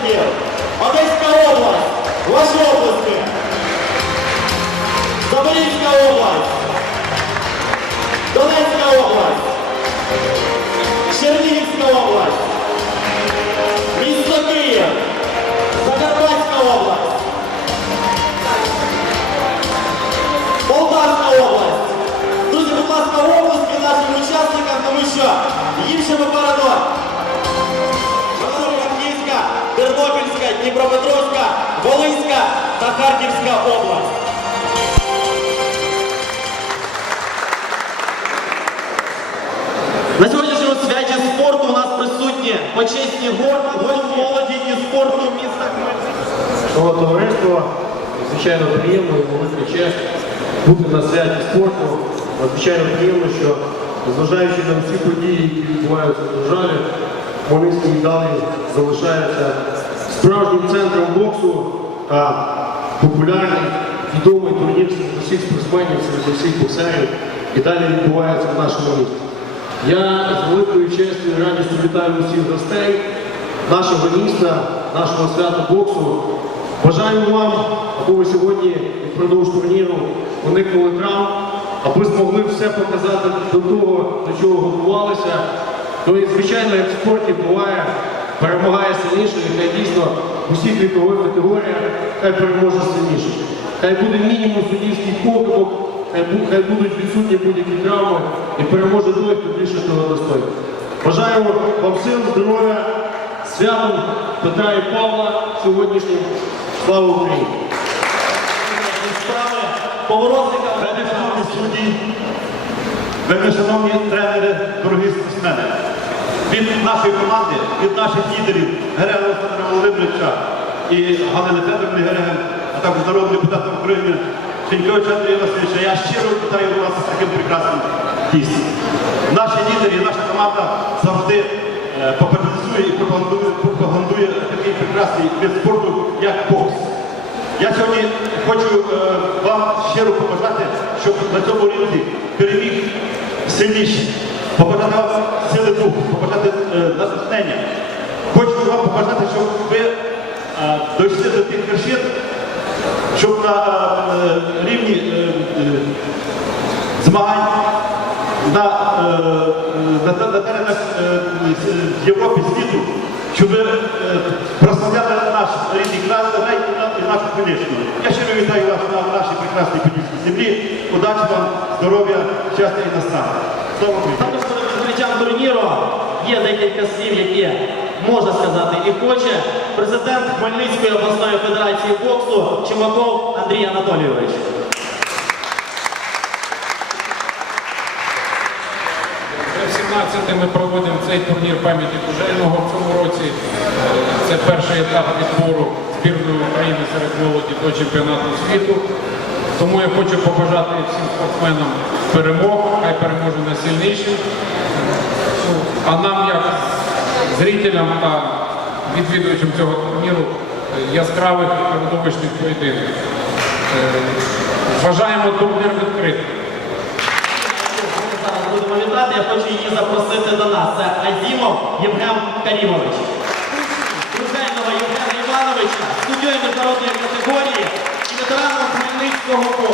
video. Харківська область. На сьогоднішньому святі спорту у нас присутні почесні гор- гості молоді і спорту міста Хмельницького. Товариство, звичайно приємно і велика честь бути на святі спорту. Надзвичайно приємно, що незважаючи на всі події, які відбуваються в державі, Хмельницький далі залишається справжнім центром боксу та популярний, відомий турнір серед усіх спортсменів, серед усіх боксерів і далі відбувається в нашому місті. Я з великою честю і радістю вітаю усіх гостей нашого міста, нашого свята боксу. Бажаю вам, аби ви сьогодні впродовж турніру уникнули травм, аби змогли все показати до того, до чого готувалися. Ну і звичайно, як в спорті буває, перемагає сильніший, і дійсно усіх вікових категоріях хай переможе сильніший. Хай буде мінімум суддівських похибок, хай, бу- хай будуть відсутні будь-які травми і переможе той, хто більше того достоїть. Бажаємо вам сил, здоров'я, святом Петра і Павла сьогоднішнім. Слава Україні! Поворотника. Шановні судді, шановні тренери, дорогі спортсмени, від нашої команди, від наших лідерів Герега Олександра Володимировича і Галини Федоровни Герега, а також народного депутата України Шеньковича Андрія Васильовича, я щиро вітаю вас з таким прекрасним дійством. Наші лідери, наша команда завжди е, популяризує і пропагандує, пропагандує такий прекрасний вид спорту, як бокс. Я сьогодні хочу е, вам щиро побажати, щоб на цьому ринку переміг сильніший, побажати вам сили духу, побажати е, натхнення. Хочу вам побажати, щоб ви е, дійшли до тих вершин, щоб на е, рівні змагань на, на, на, на теренах Європи, світу, щоб ви прославляли наш рідний край і нашу Хмельниччину. Я щиро вітаю вас на нашій прекрасній подільській землі. Удачі вам, здоров'я, щастя і наснаги. Також перед відкриттям турніру є декілька слів, які можна сказати і хоче президент Хмельницької обласної федерації боксу Чумаков Андрій Анатолійович. Вже 17 ми проводимо цей турнір пам'яті Кужельного в цьому році. Е, Це перший етап відбору збірної України серед молоді до чемпіонату світу. Тому я хочу побажати всім спортсменам перемог, хай переможе найсильніший. Ну, А нам, як зрителям та відвідувачам цього турніру, е, яскравих передовищних поєдинків. Е, Вважаємо турнір відкритим. Я хочу її запросити до нас. Це Азімов Євген Карімович. Дружельного Євгена Івановича, poco.